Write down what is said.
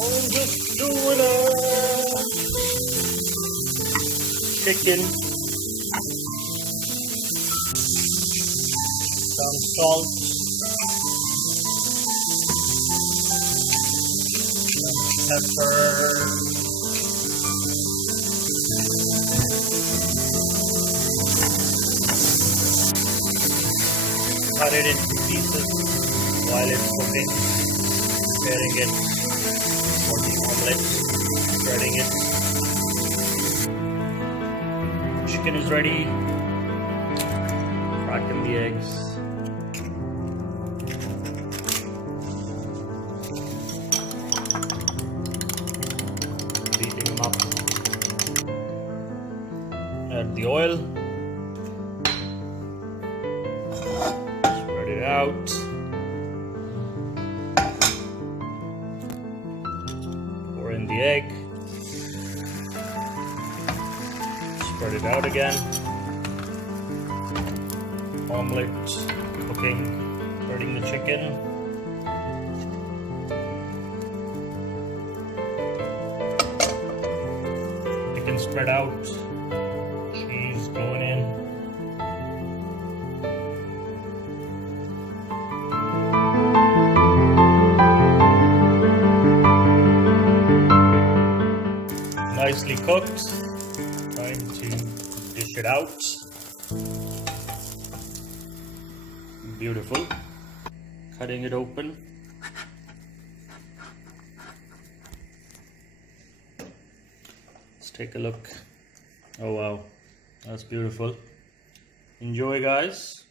I'm just doing it. Chicken, some salt, pepper, cut it into pieces while it's cooking, preparing it for the omelette, spreading it. Chicken is ready. Cracking the eggs. Beating them up. Add the oil. Spread it out. Pour in the egg. Spread it out again. Omelette cooking, spreading the chicken. Chicken spread out. Cheese going in. Nicely cooked. Time to dish it out. Beautiful. Cutting it open. Let's take a look. Oh wow, that's beautiful. Enjoy, guys.